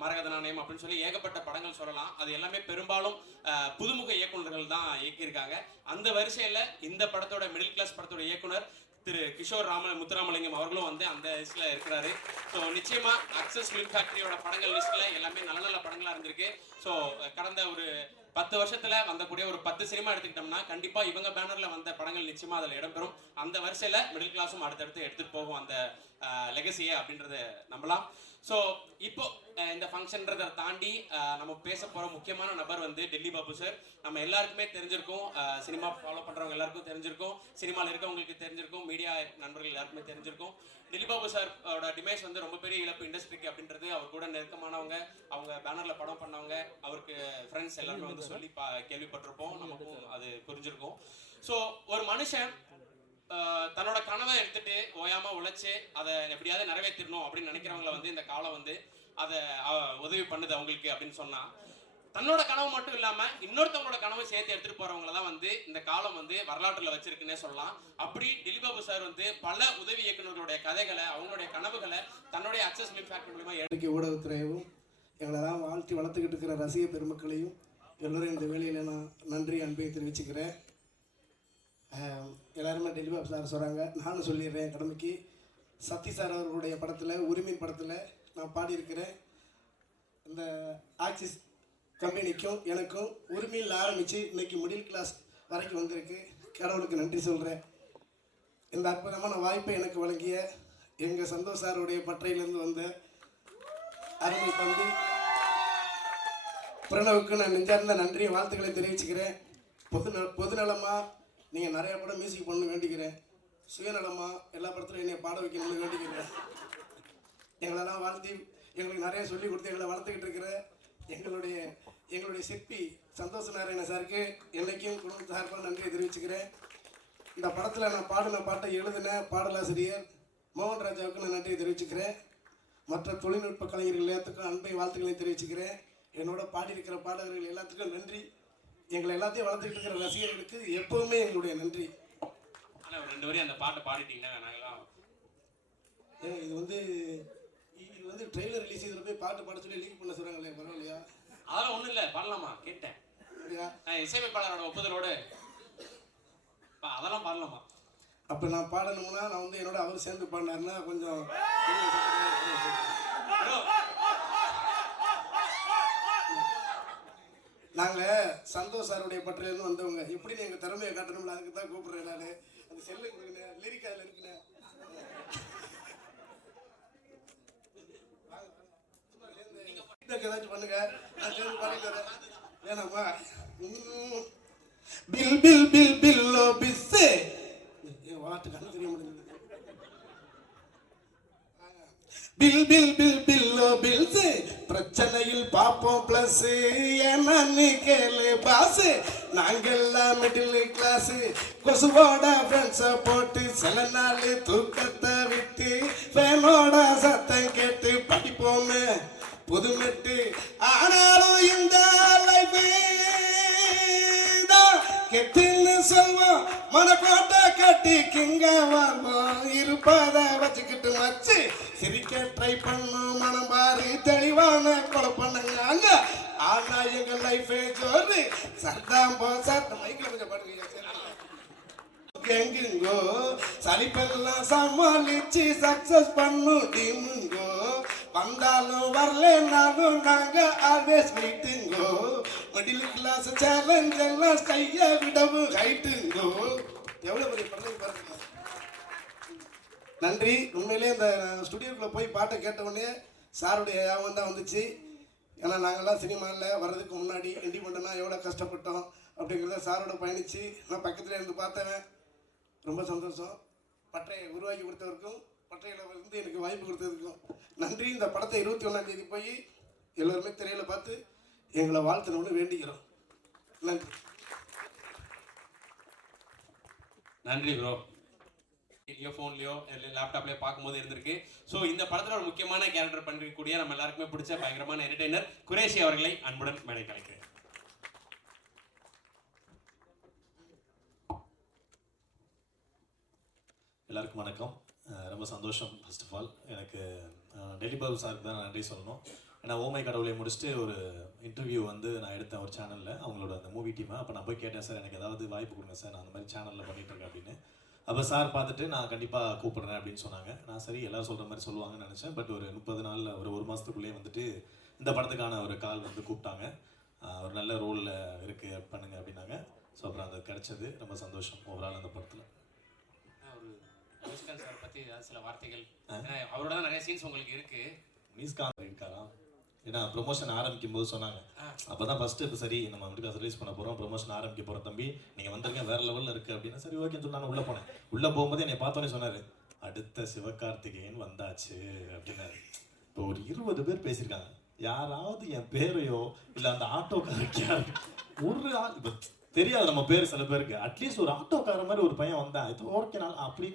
மரகத நாணயம் அப்படின்னு சொல்லி ஏகப்பட்ட படங்கள் சொல்லலாம். அது எல்லாமே பெரும்பாலும் புதுமுக இயக்குனர்கள் தான் இயக்கியிருக்காங்க. அந்த வரிசையில் இந்த படத்தோட மிடில் கிளாஸ் படத்தோட இயக்குனர் திரு கிஷோர் ராம முத்துராமலிங்கம் அவர்களும் வந்து அந்த லிஸ்ட்ல இருக்கிறாரு. ஸோ நிச்சயமா அக்சஸ் ஃபிலிம் ஃபேக்டரியோட படங்கள் லிஸ்ட்ல எல்லாமே நல்ல நல்ல படங்களா இருந்திருக்கு. ஸோ கடந்த ஒரு பத்து வருஷத்துல வந்தக்கூடிய ஒரு பத்து சினிமா எடுத்துக்கிட்டோம்னா கண்டிப்பா இவங்க பேனர்ல வந்த படங்கள் நிச்சயமா அதில் இடம்பெறும். அந்த வரிசையில மிடில் கிளாஸும் அடுத்தடுத்து எடுத்துட்டு போகும் அந்த லெகசியை அப்படின்றத நம்பலாம். ஸோ இப்போ இந்த ஃபங்க்ஷன்றதை தாண்டி நம்ம பேச போற முக்கியமான நபர் வந்து டெல்லி பாபு சார் நம்ம எல்லாருக்குமே தெரிஞ்சிருக்கும். சினிமா ஃபாலோ பண்றவங்க எல்லாருக்கும் தெரிஞ்சிருக்கும். சினிமாவில் இருக்கவங்களுக்கு தெரிஞ்சிருக்கும். மீடியா நண்பர்கள் எல்லாருக்குமே தெரிஞ்சிருக்கும். டெல்லி பாபு சார் டிமேஷ் வந்து ரொம்ப பெரிய இழப்பு இண்டஸ்ட்ரிக்கு அப்படின்றது அவர் கூட நெருக்கமானவங்க அவங்க பேனர்ல படம் பண்ணவங்க அவருக்கு ஃப்ரெண்ட்ஸ் எல்லாருமே வந்து சொல்லி பா கேள்விப்பட்டிருப்போம். நமக்கும் அது புரிஞ்சிருக்கும். ஸோ ஒரு மனுஷன் ஆஹ் தன்னோட எடுத்துட்டு ஓயாம உழைச்சு அதை எப்படியாவது நிறைவேற்றிடணும் அப்படின்னு நினைக்கிறவங்கள வந்து இந்த காலம் வந்து அதை உதவி பண்ணுது அவங்களுக்கு அப்படின்னு சொன்னா தன்னோட கனவு மட்டும் இல்லாம இன்னொருத்தவங்களோட கனவை சேர்த்து எடுத்துட்டு போறவங்கள தான் வந்து இந்த காலம் வந்து வரலாற்றுல வச்சிருக்குன்னே சொல்லலாம். அப்படி டிலிபாபு சார் வந்து பல உதவி இயக்குநர்களுடைய கதைகளை அவங்களுடைய கனவுகளை தன்னுடைய அக்சஸ் ஃபிலிம் ஃபேக்டரி மூலியமா இன்றைக்கு ஊடகத்துறையவும் எங்களெல்லாம் வாழ்த்தி வளர்த்துக்கிட்டு இருக்கிற ரசிக பெருமக்களையும் எல்லோரும் இந்த வேலையில நான் நன்றி அன்பை தெரிவிச்சுக்கிறேன். எல்லாருமே டெலிவா சார் சொல்கிறாங்க நானும் சொல்லிடுறேன் கடமைக்கு. சத்தி சார் அவர்களுடைய படத்தில் உரிமையின் படத்தில் நான் பாடியிருக்கிறேன். இந்த ஆக்சிஸ் கம்பெனிக்கும் எனக்கும் உரிமையில் ஆரம்பித்து இன்னைக்கு மிடில் கிளாஸ் வரைக்கும் வந்திருக்கு. கடவுளுக்கு நன்றி சொல்கிறேன் இந்த அற்புதமான வாய்ப்பை எனக்கு வழங்கிய எங்கள் சந்தோஷ் சாருடைய பற்றையிலேருந்து வந்த அருமை தம்பி பிரணவுக்கு நான் நெஞ்சார்ந்த நன்றியை வாழ்த்துக்களை தெரிவிச்சுக்கிறேன். பொது பொதுநலமாக நீங்கள் நிறைய படம் மியூசிக் பண்ணணும்னு வேண்டிக்கிறேன். சுயநலமாக எல்லா படத்துலையும் என்னை பாட வைக்கணும்னு வேண்டிக்கிறேன். எங்களெல்லாம் வாழ்த்தி எங்களுக்கு நிறைய சொல்லி கொடுத்து எங்களை வளர்த்துக்கிட்டு இருக்கிற எங்களுடைய எங்களுடைய சிற்பி சந்தோஷ நாராயண சாருக்கு என்னைக்கும் குடும்ப சார்பாக நன்றியை தெரிவிச்சுக்கிறேன். இந்த படத்தில் நான் பாடின பாட்டை எழுதின பாடலாசிரியர் மோகன் ராஜாவுக்கு நான் நன்றியை தெரிவிச்சுக்கிறேன். மற்ற தொழில்நுட்ப கலைஞர்கள் எல்லாத்துக்கும் அன்பை வாழ்த்துக்களை தெரிவிச்சுக்கிறேன். என்னோட பாடியிருக்கிற பாடகர்கள் எல்லாத்துக்கும் நன்றி. எங்களை எல்லாத்தையும் வளர்த்துக்கிட்டு இருக்கிற ரசிகர்களுக்கு எப்பவுமே எங்களுடைய நன்றி. ஆனா ஒரு ரெண்டு வரையும் அந்த பாட்டை பாடிட்டீங்கன்னா நாங்களாம் ஏங்க, இது வந்து இது வந்து ட்ரெய்லர் ரிலீஸ் இதில் போய் பாட்டு பாட சொல்லி லீக் பண்ண சொல்கிறாங்களே பரவாயில்லையா? அதெல்லாம் ஒண்ணும் இல்ல பாடலாமா? கேட்டேன். நான் இசையமைப்பாளரோட ஒப்புதலோடு. அதெல்லாம் பாடலாமா? அப்போ நான் பாடணும்னா நான் வந்து என்னோட அவர் சேர்ந்து பாடினாருன்னா கொஞ்சம் நாங்கள் சந்தோஷ் சாருடைய பற்றிலேருந்து வந்தவங்க. எப்படி எங்கள் திறமையை காட்டணும்ல? அதுக்கு தான் கூப்பிடுறேன் நான். அந்த செல்லு கொடுங்க லிரிக் அதில் இருக்குண்ணே ஏதாச்சும் பண்ணுங்க. நான் சேர்ந்து பாடிட்டு வரேன். வேணாமா? ம். பில் பில் பில் பில்லோ பிஸ்ஸு. என் வாட்டு கண்ணு தெரிய முடியுது பில் பில் பில் பில்லோ பில்ஸ் பிரச்சனையில் பார்ப்போம் பிளஸ் என்னன்னு கேளு பாஸ் நாங்கெல்லாம் மிடில் கிளாஸ் கொசுவோட ஃப்ரெண்ட்ஸை போட்டு சில நாள் தூக்கத்தை கொரோனா கொலை பண்ணுங்க அங்க ஆனா எங்க லைஃப் ஜோரு. சர்தாம் போ சர்த்த மைக்கில் கொஞ்சம் பாடுங்க எங்குங்கோ சளிப்பெல்லாம் சமாளிச்சு சக்சஸ் பண்ணும் டீமுங்கோ வந்தாலும் வரலனாலும் நாங்க ஆல்வேஸ் வெயிட்டுங்கோ மிடில் கிளாஸ் சேலஞ்ச் எல்லாம் கைய விடவும் ஹைட்டுங்கோ எவ்வளவு பெரிய பண்ணுங்க பாருங்க. நன்றி. உண்மையிலே இந்த ஸ்டுடியோக்குள்ள போய் பாட்டை கேட்ட உடனே சாருடைய ஞாபகம் தான் வந்துச்சு. ஏன்னா நாங்கள்லாம் சினிமாவில் வர்றதுக்கு முன்னாடி இண்டிபெண்டனாக எவ்வளோ கஷ்டப்பட்டோம் அப்படிங்கிறத சாரோட பயணித்து நான் பக்கத்தில் இருந்து பார்த்தவன் ரொம்ப சந்தோஷம். பட்டையை உருவாக்கி கொடுத்தவருக்கும் பட்டையில் வந்து எனக்கு வாய்ப்பு கொடுத்ததுக்கும் நன்றி. இந்த படத்தை இருபத்தி ஒன்றாம் தேதி போய் எல்லோருமே திரையில் பார்த்து எங்களை வாழ்த்தணும்னு வேண்டிக்கிறோம். நன்றி. நன்றி ப்ரோ இல்லையோ ஃபோன்லையோ இல்லை லேப்டாப்லையோ பார்க்கும்போது இருந்திருக்கு. ஸோ இந்த படத்தில் ஒரு முக்கியமான கேரக்டர் பண்ணிருக்கக்கூடிய நம்ம எல்லாருக்குமே பிடிச்ச பயங்கரமான என்டர்டைனர் குரேஷி அவர்களை அன்புடன் மேடை கலைக்கிறேன் எல்லாருக்கும் வணக்கம். ரொம்ப சந்தோஷம் ஃபர்ஸ்ட் ஆஃப் ஆல் எனக்கு டெல்லி பாபு சாருக்கு தான் நன்றி சொல்லணும். ஏன்னா ஓமை கடவுளை முடிச்சுட்டு ஒரு இன்டர்வியூ வந்து நான் எடுத்தேன் ஒரு சேனலில் அவங்களோட அந்த மூவி டீமை அப்போ நான் போய் கேட்டேன் சார் எனக்கு ஏதாவது வாய்ப்பு கொடுங்க சார். நான் அந்த மாதிரி சேனலில் பண்ணிகிட்ருக்கேன் இருக்கேன் அப்படின்னு. அப்போ சார் பார்த்துட்டு நான் கண்டிப்பாக கூப்பிடுறேன் அப்படின்னு சொன்னாங்க. நான் சரி எல்லாரும் சொல்கிற மாதிரி சொல்லுவாங்கன்னு நினச்சேன். பட் ஒரு முப்பது நாளில் ஒரு ஒரு மாதத்துக்குள்ளேயே வந்துட்டு இந்த படத்துக்கான ஒரு கால் வந்து கூப்பிட்டாங்க. ஒரு நல்ல ரோலில் இருக்குது பண்ணுங்க அப்படின்னாங்க. ஸோ அப்புறம் அது கிடைச்சது. ரொம்ப சந்தோஷம் ஓவரால் அந்த படத்தில். ஒரு முனிஷ்காந்த் சார் ஏதாவது சில வார்த்தைகள். அவரோட நிறைய சீன்ஸ் உங்களுக்கு இருக்கு. மீஸ்காந்த் இருக்காரா ஏன்னா ப்ரொமோஷன் ஆரம்பிக்கும் போது சொன்னாங்க. அப்போ தான் ஃபஸ்ட்டு இப்போ சரி நம்ம வந்து ரிலீஸ் பண்ண போகிறோம் ப்ரொமோஷன் ஆரம்பிக்க போகிறோம் தம்பி. நீங்கள் வந்திருக்க வேற லெவலில் இருக்குது அப்படின்னா சரி ஓகேன்னு சொல்லி நான் உள்ளே போனேன். உள்ளே போகும்போது என்னை பார்த்தோன்னே சொன்னார் அடுத்த சிவகார்த்திகேயன் வந்தாச்சு அப்படின்னாரு. இப்போ ஒரு இருபது பேர் பேசியிருக்காங்க. யாராவது என் பேரையோ இல்லை அந்த ஆட்டோக்காரருக்கு யாரு ஒரு ஆள் இப்போ தெரியாது நம்ம பேர் சில பேருக்கு. அட்லீஸ்ட் ஒரு ஆட்டோக்கார மாதிரி ஒரு பையன் வந்தான். இது ஓகே நான் அப்படி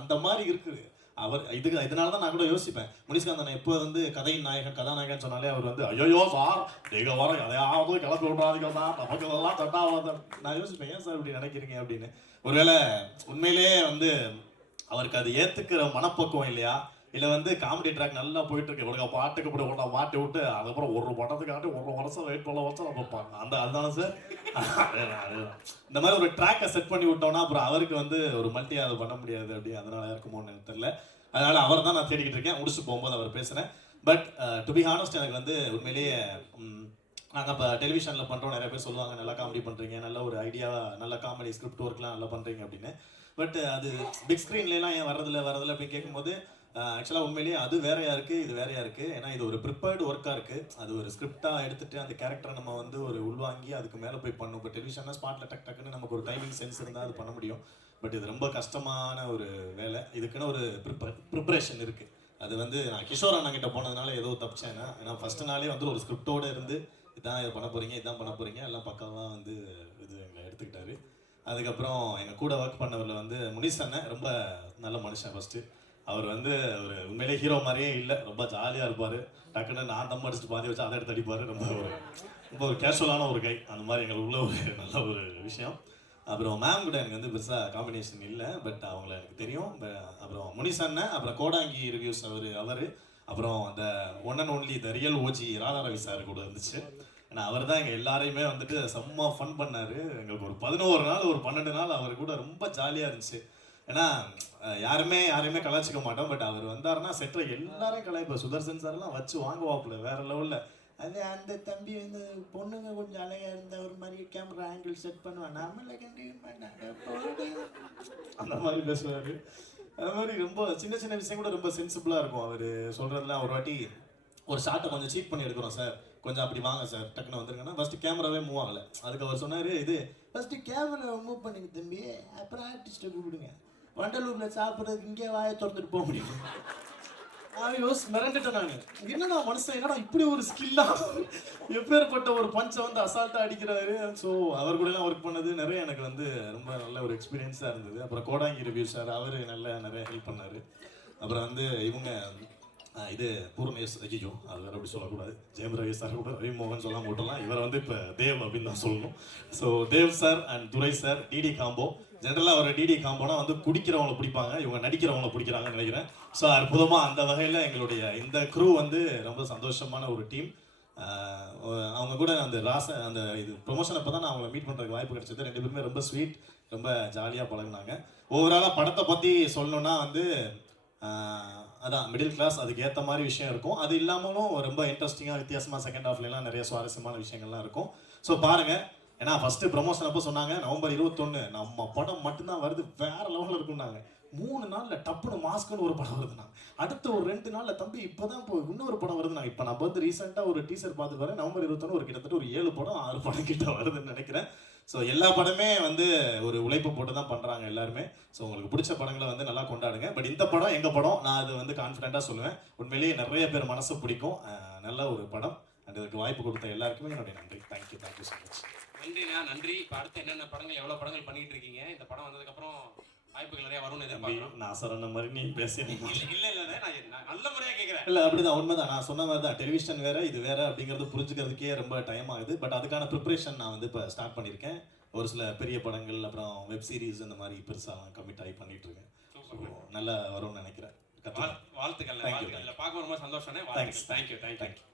அந்த மாதிரி இருக்குது. அவர் இதுக்கு இதனால தான் நான் கூட யோசிப்பேன். முனிஸ்காந்தன் எப்போ வந்து கதையின் நாயகன் கதாநாயகன் சொன்னாலே அவர் வந்து ஐயோ சார் நீங்கள் வர எதையாவது கிளப்பி விடாதீங்க சார் நமக்கு இதெல்லாம் சட்டாவது நான் யோசிப்பேன் ஏன் சார் இப்படி நினைக்கிறீங்க? அப்படின்னு. ஒருவேளை உண்மையிலேயே வந்து அவருக்கு அது ஏற்றுக்கிற மனப்பக்குவம் இல்லையா? இல்ல வந்து காமெடி ட்ராக் நல்லா போயிட்டு இருக்கு இவனுக்கு பாட்டுக்கு இப்படி ஒன்றா மாட்டி விட்டு அதுக்கப்புறம் ஒரு படத்துக்காட்டி ஒரு வருஷம் வெயிட் பண்ண வருஷம் நம்ம பார்ப்பாங்க அந்த அதுதானே சார் இந்த மாதிரி ஒரு ட்ராக்கை செட் பண்ணி விட்டோம்னா அப்புறம் அவருக்கு வந்து ஒரு மல்டி அதை பண்ண முடியாது அப்படி அதனால இருக்குமோன்னு எனக்கு தெரியல. அதனால அவர் தான் நான் தேடிக்கிட்டு இருக்கேன். முடிச்சு போகும்போது அவர் பேசுறேன். பட் டு பி ஹானஸ்ட் எனக்கு வந்து உண்மையிலேயே நாங்கள் இப்போ டெலிவிஷனில் பண்ணுறோம் நிறைய பேர் சொல்லுவாங்க நல்லா காமெடி பண்ணுறீங்க நல்ல ஒரு ஐடியா நல்ல காமெடி ஸ்கிரிப்ட் ஒர்க்லாம் நல்லா பண்ணுறீங்க அப்படின்னு. பட் அது பிக் ஸ்க்ரீன்லாம் ஏன் வரதில்லை வரதில்லை அப்படின்னு கேட்கும்போது ஆக்சுவலாக உண்மையிலேயே அது வேறையா இருக்குது இது வேறையா இருக்குது ஏன்னா இது ஒரு ப்ரிப்பேர்டு ஒர்க்காக இருக்குது அது ஒரு ஸ்கிரிப்டாக எடுத்துட்டு அந்த கேரக்டரை நம்ம வந்து ஒரு உள்வாங்கி அதுக்கு மேலே போய் பண்ணும். இப்போ டெலிவிஷன்னா ஸ்பாட்டில் டக் டக்குன்னு நமக்கு ஒரு டைமிங் சென்ஸ் இருந்தால் அது பண்ண முடியும். பட் இது ரொம்ப கஷ்டமான ஒரு வேலை. இதுக்குன்னு ஒரு ப்ரிப்பரேஷன் இருக்குது அது வந்து நான் கிஷோர் அண்ணா கிட்ட போனதுனால ஏதோ தப்பிச்சேன்னா ஏன்னா ஃபர்ஸ்ட் நாளே வந்து ஒரு ஸ்கிரிப்டோட இருந்து இதான் இதை பண்ண போறீங்க இதான் பண்ண போறீங்க எல்லாம் பக்காவாக வந்து இது எங்களை எடுத்துக்கிட்டாரு. அதுக்கப்புறம் எங்கள் கூட ஒர்க் பண்ணவரில் வந்து முனிஸ் அண்ணன் ரொம்ப நல்ல மனுஷன் ஃபஸ்ட்டு அவர் வந்து ஒரு உண்மையிலே ஹீரோ மாதிரியே இல்லை. ரொம்ப ஜாலியாக இருப்பார். டக்குன்னு நான் தம் அடிச்சுட்டு பாதி வச்சு அதை எடுத்து அடிப்பார். ரொம்ப ஒரு ரொம்ப ஒரு கேஷுவலான ஒரு கை அந்த மாதிரி எங்களுக்கு உள்ள ஒரு நல்ல ஒரு விஷயம். அப்புறம் மேம் கூட எனக்கு வந்து பெருசாக காம்பினேஷன் இல்லை. பட் அவங்கள எனக்கு தெரியும். அப்புறம் முனிஸ் அண்ணன் அப்புறம் கோடாங்கி ரிவ்யூஸ் அவர் அவர். அப்புறம் அந்த one and only the real OG Radha Ravi sir கூட இருந்துச்சு. ஏன்னா அவர் தான் எங்கள் எல்லாரையுமே வந்துட்டு செம்ம ஃபன் பண்ணார். எங்களுக்கு ஒரு பதினோரு நாள் ஒரு பன்னெண்டு நாள் அவர் கூட ரொம்ப ஜாலியாக இருந்துச்சு. ஏன்னா யாருமே யாருமே யாரையுமே மாட்டோம். பட் அவர் வந்தாருன்னா செட்டில் எல்லாரையும் கலாய்ப்பார் சுதர்சன் சார்லாம் வச்சு வாங்குவாப்புல வேற லெவலில் அது அந்த தம்பி வந்து பொண்ணுங்க கொஞ்சம் அழகாக இருந்த ஒரு மாதிரி கேமரா ஆங்கிள் செட் பண்ணுவான். நம்மள கண்டிப்பாக அந்த மாதிரி பேசுவார். அது மாதிரி ரொம்ப சின்ன சின்ன விஷயம் கூட ரொம்ப சென்சிபிளாக இருக்கும். அவர் சொல்கிறதுலாம் ஒரு வாட்டி ஒரு ஷார்ட்டை கொஞ்சம் சீட் பண்ணி எடுக்கிறோம் சார் கொஞ்சம் அப்படி வாங்க சார் டக்குன்னு வந்துருங்கன்னா ஃபஸ்ட்டு கேமராவே மூவ் ஆகலை. அதுக்கு அவர் சொன்னார் இது ஃபஸ்ட்டு கேமரா மூவ் பண்ணுங்க தம்பி. அப்புறம் ஆர்டிஸ்ட்டை கூப்பிடுங்க. வண்டலூர்ல சாப்பிட்றதுக்கு இங்கே வாயை திறந்துட்டு போக முடியும். நான் யோசி மிரண்டுட்டேன் நான். என்னடா மனுஷன் என்னடா இப்படி ஒரு ஸ்கில்லா எப்பேற்பட்ட ஒரு பஞ்சை வந்து அசால்ட்டா அடிக்கிறாரு? ஸோ அவர் கூட எல்லாம் ஒர்க் பண்ணது நிறைய எனக்கு வந்து ரொம்ப நல்ல ஒரு எக்ஸ்பீரியன்ஸாக இருந்தது. அப்புறம் கோடாங்கி ரிவ்யூ சார் அவர் நல்ல நிறைய ஹெல்ப் பண்ணாரு. அப்புறம் வந்து இவங்க இது பூர்ணேஷ் ஐயோ அது வேற அப்படி சொல்லக்கூடாது. ஜெயம் ரவி சார் கூட ரவி மோகன் சொல்லாம விட்டலாம் இவர் வந்து இப்போ தேவ் அப்படின்னு தான் சொல்லணும். So Dev sir and Durai sir DD combo ஜென்ரலாக ஒரு டிடி காம்போனா வந்து குடிக்கிறவங்கள பிடிப்பாங்க. இவங்க நடிக்கிறவங்கள பிடிக்கிறாங்கன்னு நினைக்கிறேன். ஸோ அற்புதமாக அந்த வகையில் எங்களுடைய இந்த க்ரூ வந்து ரொம்ப சந்தோஷமான ஒரு டீம் அவங்க கூட அந்த ராச அந்த இது ப்ரொமோஷன் அப்போ தான் நான் அவங்களை மீட் பண்ணுறதுக்கு வாய்ப்பு கிடைச்சது. ரெண்டு பேருமே ரொம்ப ஸ்வீட் ரொம்ப ஜாலியாக பழகுனாங்க. ஓவராலாக படத்தை பற்றி சொல்லணுன்னா வந்து அதான் மிடில் கிளாஸ் அதுக்கு ஏற்ற மாதிரி விஷயம் இருக்கும். அது இல்லாமலும் ரொம்ப இன்ட்ரெஸ்டிங்காக வித்தியாசமாக செகண்ட் ஹாஃப்லாம் நிறைய சுவாரஸ்யமான விஷயங்கள்லாம் இருக்கும். ஸோ பாருங்கள் ஏன்னா ஃபஸ்ட்டு ப்ரொமோஷன் அப்போ சொன்னாங்க நவம்பர் இருபத்தொன்று நம்ம படம் மட்டும்தான் வருது வேற லெவலில் இருக்கும்னாங்க. மூணு நாளில் டப்புன்னு மாஸ்க்குன்னு ஒரு படம் வருதுண்ணா அடுத்த ஒரு ரெண்டு நாளில் தம்பி இப்போ தான் இப்போ இன்னொரு படம் வருதுண்ணா இப்போ நான் வந்து ரீசெண்டாக ஒரு டீசர் பார்த்துட்டு வரேன். நவம்பர் இருபத்தொன்று ஒரு கிட்டத்தட்ட ஒரு ஏழு படம் ஆறு படம் கிட்ட வருதுன்னு நினைக்கிறேன். ஸோ எல்லா படமே வந்து ஒரு உழைப்பு போட்டு தான் பண்ணுறாங்க எல்லாருமே. ஸோ உங்களுக்கு பிடிச்ச படங்களை வந்து நல்லா கொண்டாடுங்க. பட் இந்த படம் எங்கள் படம் நான் அது வந்து கான்ஃபிடென்ட்டாக சொல்லுவேன். உண்மையிலேயே நிறைய பேர் மனசு பிடிக்கும். நல்ல ஒரு படம். அண்ட் இதுக்கு வாய்ப்பு கொடுத்த எல்லாருக்குமே என்னுடைய நன்றி. தேங்க்யூ தேங்க்யூ ஸோ மச் நன்றிண்ணா நன்றி. இப்போ அடுத்து என்னென்ன படங்கள் எவ்வளோ படங்கள் பண்ணிகிட்டு இருக்கீங்க? இந்த படம் வந்ததுக்கப்புறம் வாய்ப்புகள் நிறைய வரும்னு எதிர்பார்க்குறோம். நான் சொன்ன மாதிரி நீ பேசி இல்ல இல்ல நான் நல்ல முறையா கேக்குறேன். இல்ல அப்படிதான் உண்மைதான். நான் சொன்ன மாதிரி தான் டெலிவிஷன் வேற இது வேற அப்படிங்கிறது புரிஞ்சுக்கிறதுக்கே ரொம்ப டைம் ஆகுது. பட் அதுக்கான ப்ரிப்பரேஷன் நான் வந்து இப்போ ஸ்டார்ட் பண்ணியிருக்கேன் ஒரு சில பெரிய படங்கள் அப்புறம் வெப் சீரிஸ் இந்த மாதிரி பெருசாக கமிட் ஆகி பண்ணிட்டு இருக்கேன் நல்லா வரும்னு நினைக்கிறேன். வாழ்த்துக்கள் வாழ்த்துக்கள் பார்க்க ரொம்ப சந்தோஷம் தேங்க்யூ தேங்க்யூ you.